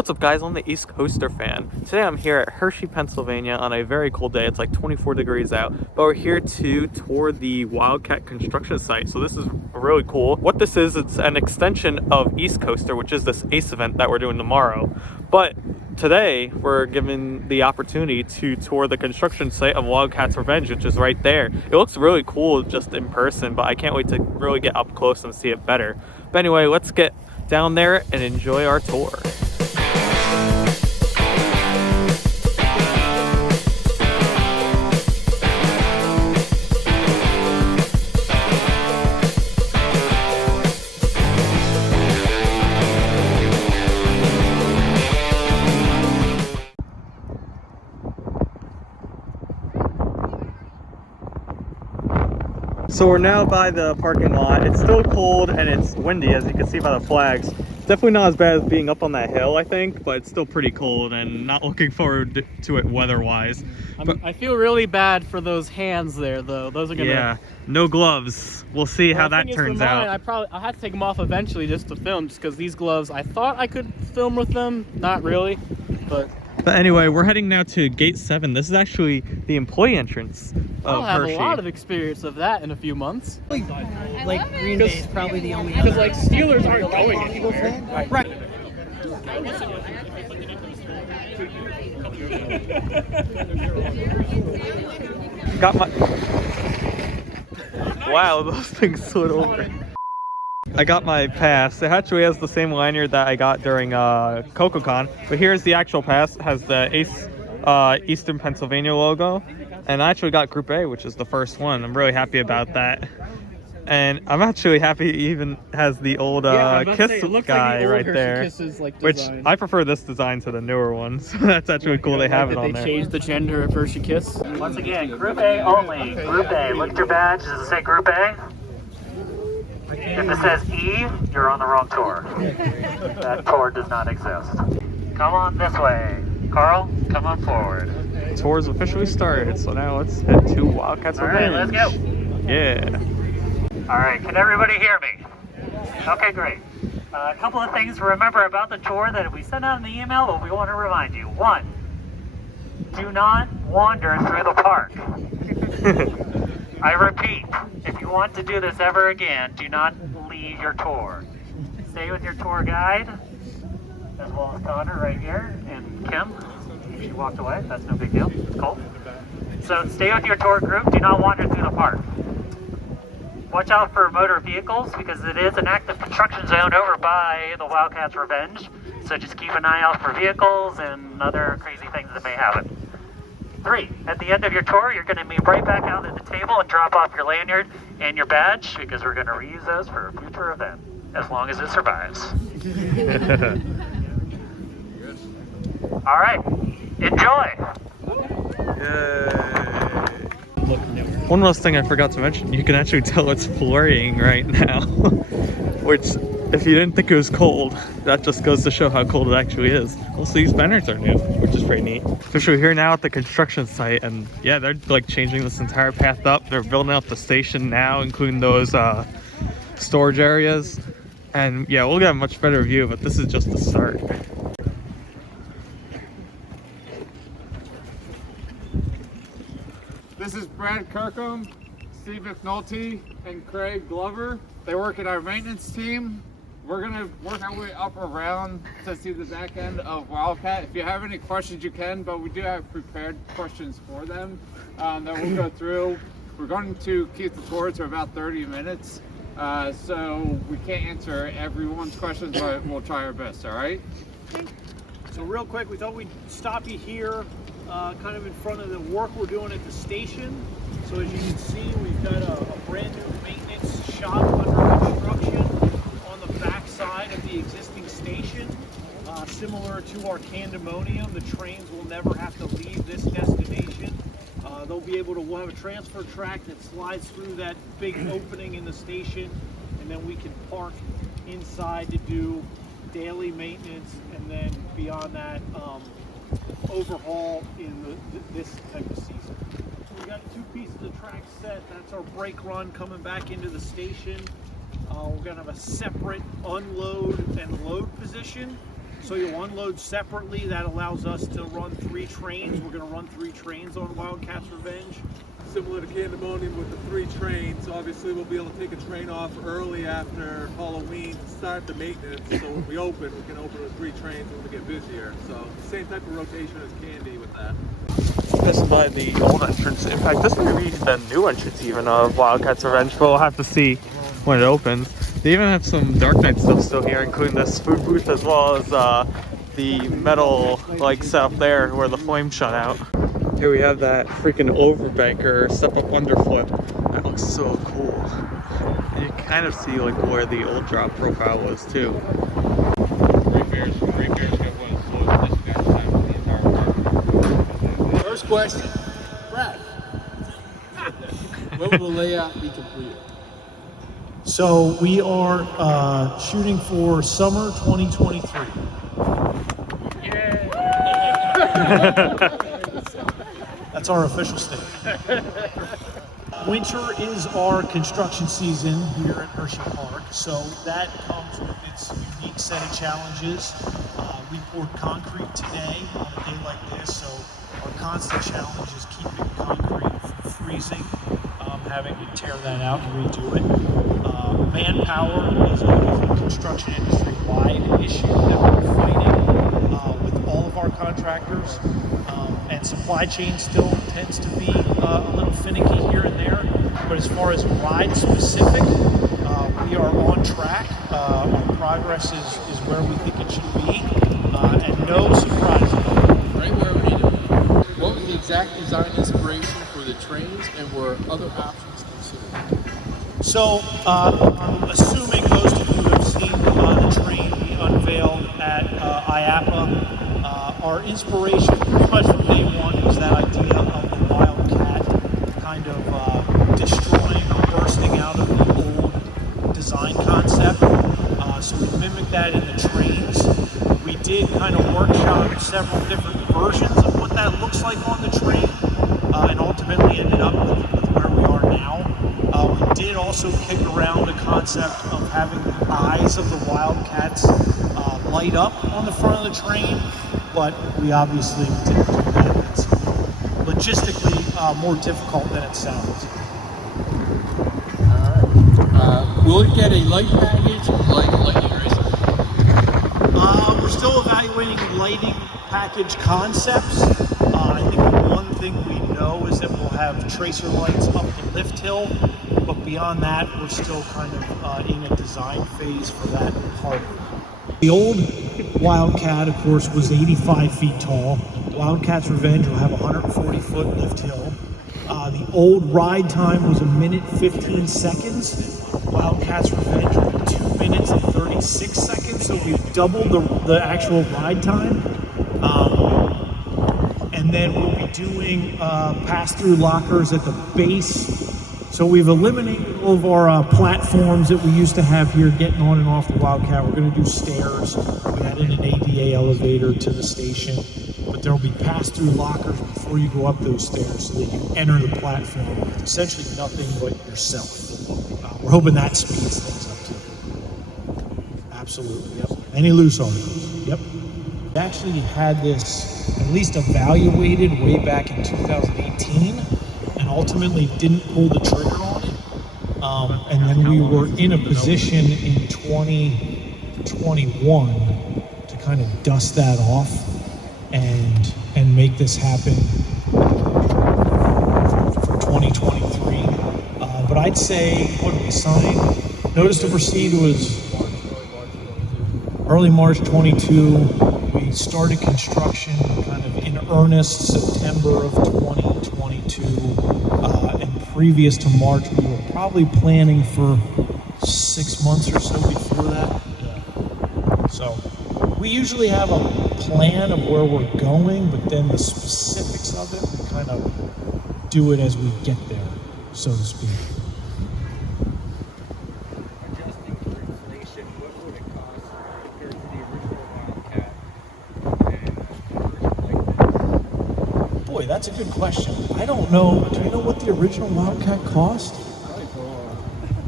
What's up guys, I'm the East Coaster fan. Today I'm here at Hershey, Pennsylvania on a very cold day. It's like 24 degrees out, but we're here to tour the Wildcat construction site. So this is really cool. What this is, it's an extension of East Coaster, which is this ACE event that we're doing tomorrow. But today we're given the opportunity to tour the construction site of Wildcat's Revenge, which is right there. It looks really cool just in person, but I can't wait to really get up close and see it better. But anyway, let's get down there and enjoy our tour. So we're now by the parking lot. It's still cold and it's windy, as you can see by the flags. Definitely not as bad as being up on that hill, I think, but it's still pretty cold and not looking forward to it weather-wise. I feel really bad for those hands there, though. Those are gonna... Yeah, no gloves. We'll see how that turns out. I'll have to take them off eventually just to film, just because these gloves, I thought I could film with them. Not really, but... But anyway, we're heading now to Gate 7. This is actually the employee entrance of Hershey. I'll have a lot of experience of that in a few months. Like Green Bay is probably the only. Because like Steelers aren't going anywhere. Right. Got my... Wow, those things slid over. I got my pass. It actually has the same lanyard that I got during CocoCon, but here's the actual pass. It has the ACE Eastern Pennsylvania logo, and I actually got Group A, which is the first one. I'm really happy about that, and I'm actually happy it even has the old Kiss guy right there, which I prefer this design to the newer ones. That's actually cool. They have it on there. They changed the gender of Hershey Kiss. Once again, Group A only. Group A. Look at your badge. Does it say Group A? If it says E, you're on the wrong tour. That tour does not exist. Come on this way. Carl, come on forward. Tour's officially started, so now let's head to Wildcat's Revenge. Alright, let's go. Yeah. Alright, can everybody hear me? Okay, great. A couple of things to remember about the tour that we sent out in the email, but we want to remind you. 1, do not wander through the park. I repeat, if you want to do this ever again, do not leave your tour. Stay with your tour guide, as well as Connor right here, and Kim. She walked away, that's no big deal, it's cold. So stay with your tour group, do not wander through the park. Watch out for motor vehicles, because it is an active construction zone over by the Wildcat's Revenge. So just keep an eye out for vehicles and other crazy things that may happen. 3, at the end of your tour, you're going to meet right back out at the table and drop off your lanyard and your badge, because we're going to reuse those for a future event, as long as it survives. All right, enjoy. Yay. One last thing I forgot to mention, you can actually tell it's flurrying right now, which, if you didn't think it was cold, that just goes to show how cold it actually is. Also, these banners are new, which is pretty neat. So we're here now at the construction site, and yeah, they're like changing this entire path up. They're building up the station now, including those storage areas. And yeah, we'll get a much better view, but this is just the start. This is Brad Kirkham, Steve McNulty, and Craig Glover. They work at our maintenance team. We're gonna work our way up around to see the back end of Wildcat. If you have any questions, you can, but we do have prepared questions for them that we'll go through. We're going to keep the tour to about 30 minutes, so we can't answer everyone's questions, but we'll try our best, all right? So real quick, we thought we'd stop you here, kind of in front of the work we're doing at the station. So as you can see, we've got a brand new maintenance shop under construction on the back side of the existing station. Similar to our Candemonium, the trains will never have to leave this destination. We'll have a transfer track that slides through that big opening in the station, and then we can park inside to do daily maintenance, and then beyond that, overhaul in this type of season. So we got 2 pieces of track set. That's our brake run coming back into the station. We're gonna have a separate unload and load position. So you'll unload separately. That allows us to run 3 trains. We're going to run 3 trains on Wildcat's Revenge. Similar to Candemonium with the 3 trains, obviously we'll be able to take a train off early after Halloween to start the maintenance. So when we can open with 3 trains when we get busier. So same type of rotation as Candy with that. This is by the old entrance. In fact, this may be the new entrance even of Wildcat's Revenge. We'll have to see when it opens. They even have some Dark Knight stuff still here, including this food booth as well as the metal like setup there where the flame shut out. Here we have that freaking overbanker step up underflip. That looks so cool. And you kind of see like where the old drop profile was too. Great Bears got one of the slowest dispatch times in the entire park. First question, Brad. When will the layout be completed? So we are shooting for summer 2023. That's our official statement. Winter is our construction season here at Hersheypark, so that comes with its unique set of challenges. We poured concrete today on a day like this, so our constant challenge is keeping concrete from freezing, having to tear that out and redo it. Manpower is a construction industry-wide issue that we're fighting with all of our contractors. And supply chain still tends to be a little finicky here and there. But as far as ride specific, we are on track. Our progress is where we think it should be. And no surprises. Right where we need to be. What was the exact design inspiration for the trains, and were other options considered? So, assuming most of you have seen the train we unveiled at IAPA, our inspiration pretty much from day one was that idea of the Wildcat kind of destroying or bursting out of the old design concept. So we mimicked that in the trains. We did kind of workshop several different versions of what that looks like on the train, and ultimately ended up with where we are now. We did also kick around the concept of having the eyes of the Wildcats light up on the front of the train, but we obviously didn't do that. It's logistically more difficult than it sounds. Will it get a light package like Lightning Racing? We're still evaluating lighting package concepts. I think one thing we know is that we'll have tracer lights up the lift hill, but beyond that, we're still kind of in a design phase for that part. The old Wildcat, of course, was 85 feet tall. Wildcat's Revenge will have a 140-foot lift hill. The old ride time was 1 minute 15 seconds. Wildcat's Revenge will be 2 minutes and 36 seconds, so we've doubled the actual ride time. And then we'll be doing pass-through lockers at the base. So we've eliminated all of our platforms that we used to have here getting on and off the Wildcat. We're going to do stairs. We added an ADA elevator to the station, but there will be pass-through lockers before you go up those stairs so that you enter the platform with essentially nothing but yourself. We're hoping that speeds things up too. Absolutely, yep. Any loose articles, yep. We actually had this at least evaluated way back in 2018. Ultimately didn't pull the trigger on it, and then we were in a position in 2021 to kind of dust that off and make this happen for 2023. But I'd say, what did we sign? Notice to proceed was early March 22. We started construction kind of in earnest September of 2022. And previous to March, we were probably planning for 6 months or so before that. Yeah. So we usually have a plan of where we're going, but then the specifics of it, we kind of do it as we get there, so to speak. Adjusting for inflation, what would it cost compared to the original Wildcat? Boy, that's a good question. I don't know. Do you know what the original Wildcat cost?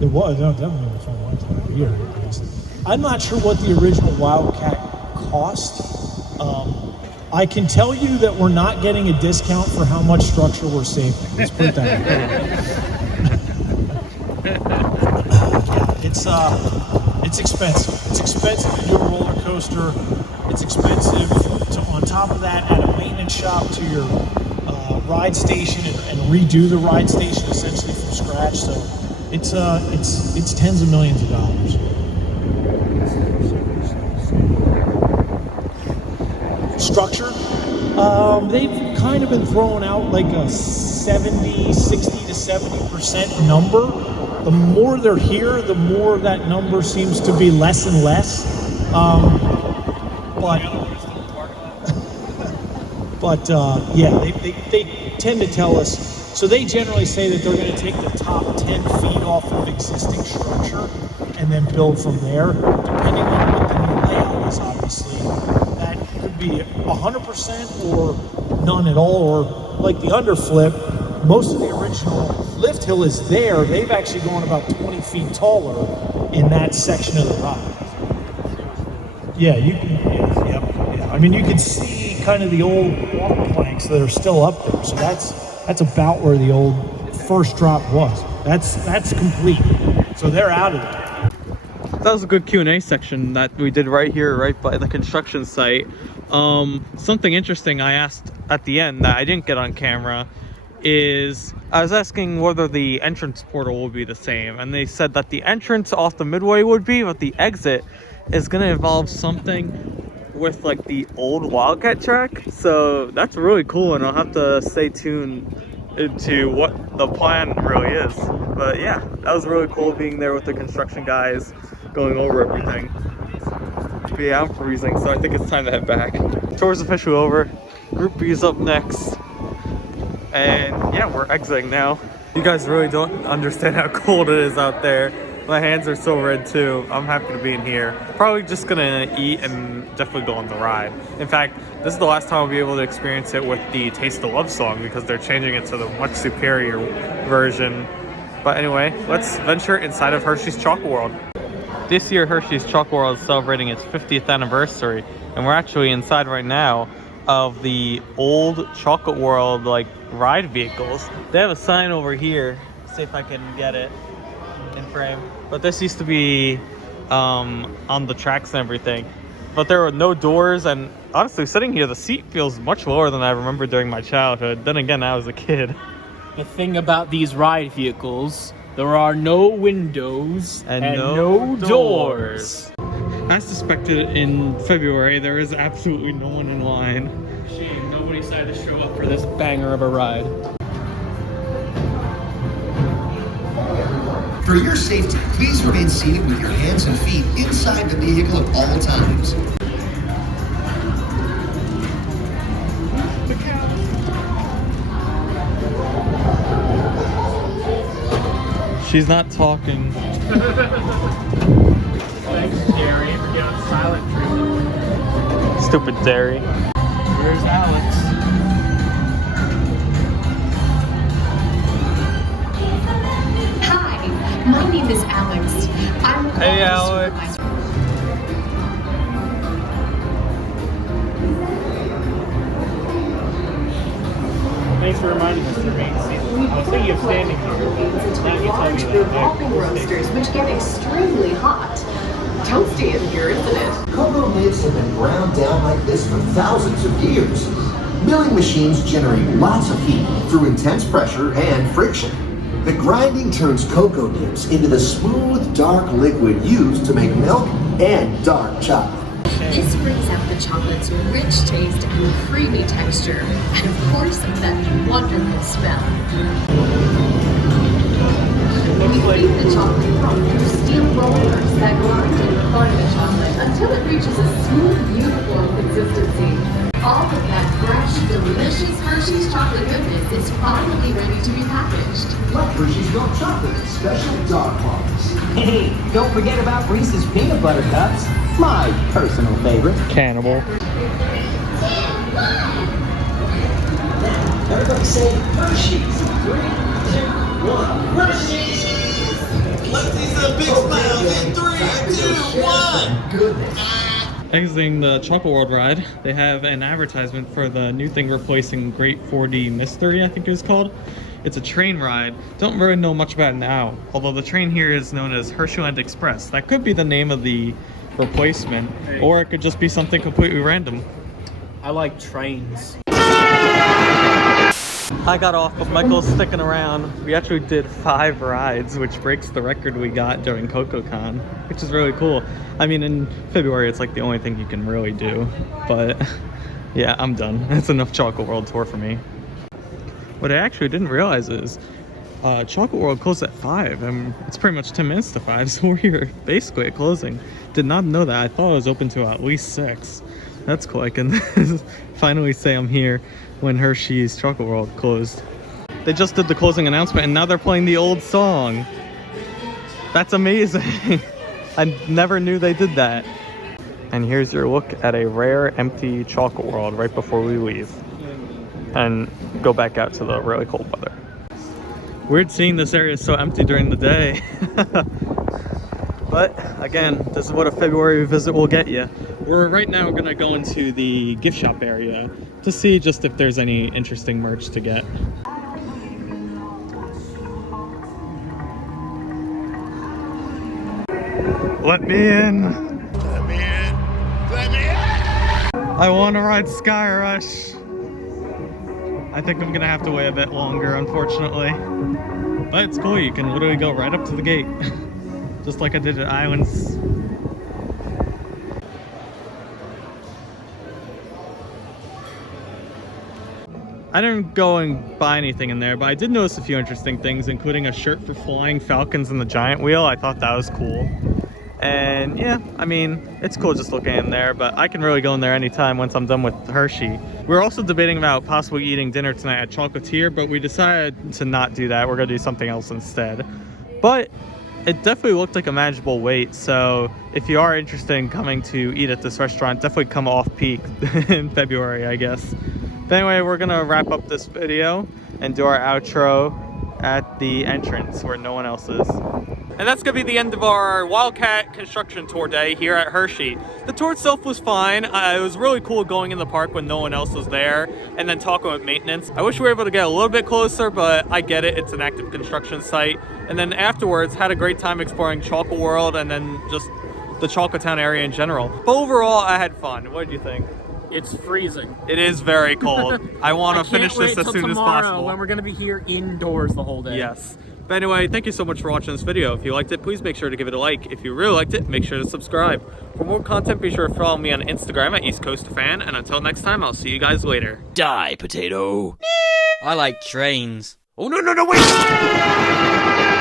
It was, no, definitely was from one time a year. I'm not sure what the original Wildcat cost. I can tell you that we're not getting a discount for how much structure we're saving. Let's put it that way. It's expensive. It's expensive to do a roller coaster. It's expensive to, on top of that, add a maintenance shop to your ride station and redo the ride station essentially from scratch. So it's tens of millions of dollars. Structure, they've kind of been throwing out like a 60 to 70% number. The more they're here, the more that number seems to be less and less. But yeah, they tend to tell us. So they generally say that they're going to take the top 10 feet off of existing structure and then build from there, depending on what the new layout is, obviously. That could be 100% or none at all, or like the underflip, most of the original lift hill is there. They've actually gone about 20 feet taller in that section of the ride. Yeah, you can, yeah. I mean, you can see kind of the old walk planks that are still up there. So that's about where the old first drop was. That's complete. So they're out of there. That was a good Q&A section that we did right here, right by the construction site. Something interesting I asked at the end that I didn't get on camera is I was asking whether the entrance portal will be the same, and they said that the entrance off the midway would be, but the exit is going to involve something with like the old Wildcat track. So that's really cool, and I'll have to stay tuned into what the plan really is. But yeah, that was really cool being there with the construction guys, going over everything. But yeah, I'm freezing, so I think it's time to head back. Tour's officially over. Group B is up next. And yeah, we're exiting now. You guys really don't understand how cold it is out there. My hands are so red too. I'm happy to be in here. Probably just gonna eat and definitely go on the ride. In fact, this is the last time I'll be able to experience it with the Taste of Love song, because they're changing it to the much superior version. But anyway, let's venture inside of Hershey's Chocolate World. This year, Hershey's Chocolate World is celebrating its 50th anniversary, and we're actually inside right now of the old Chocolate World like ride vehicles. They have a sign over here. See if I can get it in frame. But this used to be on the tracks and everything. But there were no doors, and honestly, sitting here, the seat feels much lower than I remember during my childhood. Then again, I was a kid. The thing about these ride vehicles, there are no windows and no doors. As suspected, in February, there is absolutely no one in line. Shame, nobody decided to show up for this banger of a ride. For your safety, please remain seated with your hands and feet inside the vehicle at all times. She's not talking. Thanks, Jerry, for getting silent treatment. Stupid Derry. Where's Alex? Hi, my name is Alex. I'm Hey, Alex. Thanks for reminding us to remain seated. I was thinking of standing here. Now you tell me They're that. walking roasters, which get extremely hot. Toasty in here, isn't it? Cocoa nibs have been ground down like this for thousands of years. Milling machines generate lots of heat through intense pressure and friction. The grinding turns cocoa nibs into the smooth, dark liquid used to make milk and dark chocolate. This brings out the chocolate's rich taste and creamy texture, and of course, that wonderful smell. We feed the chocolate from through steel rollers that grind and burn the chocolate until it reaches a smooth, uniform consistency. All of that fresh, delicious Hershey's chocolate goodness is finally ready to be packaged. Like Hershey's milk chocolate, special dog parties. Hey, don't forget about Reese's peanut butter cups, my personal favorite. Cannibal. Everybody say Hershey's. 3, 2, 1. Hershey's! Let's see some big smiles in 3, 2, 1. Goodness. exiting the Chocolate World ride, they have an advertisement for the new thing replacing Great 4D Mystery, I think it was called. It's a train ride. Don't really know much about it now, although the train here is known as Hersheyland Express. That could be the name of the replacement, or it could just be something completely random. I like trains. I got off, but Michael's sticking around. We actually did 5 rides, which breaks the record we got during CocoCon, which is really cool. I mean, in February, it's like the only thing you can really do, but yeah, I'm done. It's enough Chocolate World tour for me. What I actually didn't realize is Chocolate World closed at 5, and it's pretty much 10 minutes to 5, so we're here basically at closing. Did not know that. I thought it was open to at least 6. That's cool. I can finally say I'm here when Hershey's Chocolate World closed. They just did the closing announcement, and now they're playing the old song. That's amazing. I never knew they did that. And here's your look at a rare empty Chocolate World right before we leave and go back out to the really cold weather. Weird seeing this area so empty during the day. But again, this is what a February visit will get you. We're right now gonna go into the gift shop area to see just if there's any interesting merch to get. Let me in. Let me in. Let me in. I want to ride Sky Rush. I think I'm gonna have to wait a bit longer, unfortunately. But it's cool, you can literally go right up to the gate. Just like I did at Islands. I didn't go and buy anything in there, but I did notice a few interesting things, including a shirt for flying falcons and the giant wheel. I thought that was cool. And yeah, I mean, it's cool just looking in there, but I can really go in there anytime once I'm done with Hershey. We were also debating about possibly eating dinner tonight at Chocolatier, but we decided to not do that. We're gonna do something else instead. But it definitely looked like a manageable wait, so if you are interested in coming to eat at this restaurant, definitely come off peak in February, I guess. But anyway, we're gonna wrap up this video and do our outro at the entrance where no one else is. And that's gonna be the end of our Wildcat construction tour day here at Hershey. The tour itself was fine. It was really cool going in the park when no one else was there and then talking with maintenance. I wish we were able to get a little bit closer, but I get it, it's an active construction site. And then afterwards, had a great time exploring Chocolate World and then just the Chocolate Town area in general. But overall, I had fun. What did you think? It's freezing. It is very cold. I want to finish this as soon as possible. When we're gonna be here indoors the whole day. Yes. But anyway, thank you so much for watching this video. If you liked it, please make sure to give it a like. If you really liked it, make sure to subscribe. For more content, be sure to follow me on Instagram at East Coast Fan. And until next time, I'll see you guys later. Die, potato. I like trains. Oh, no, wait!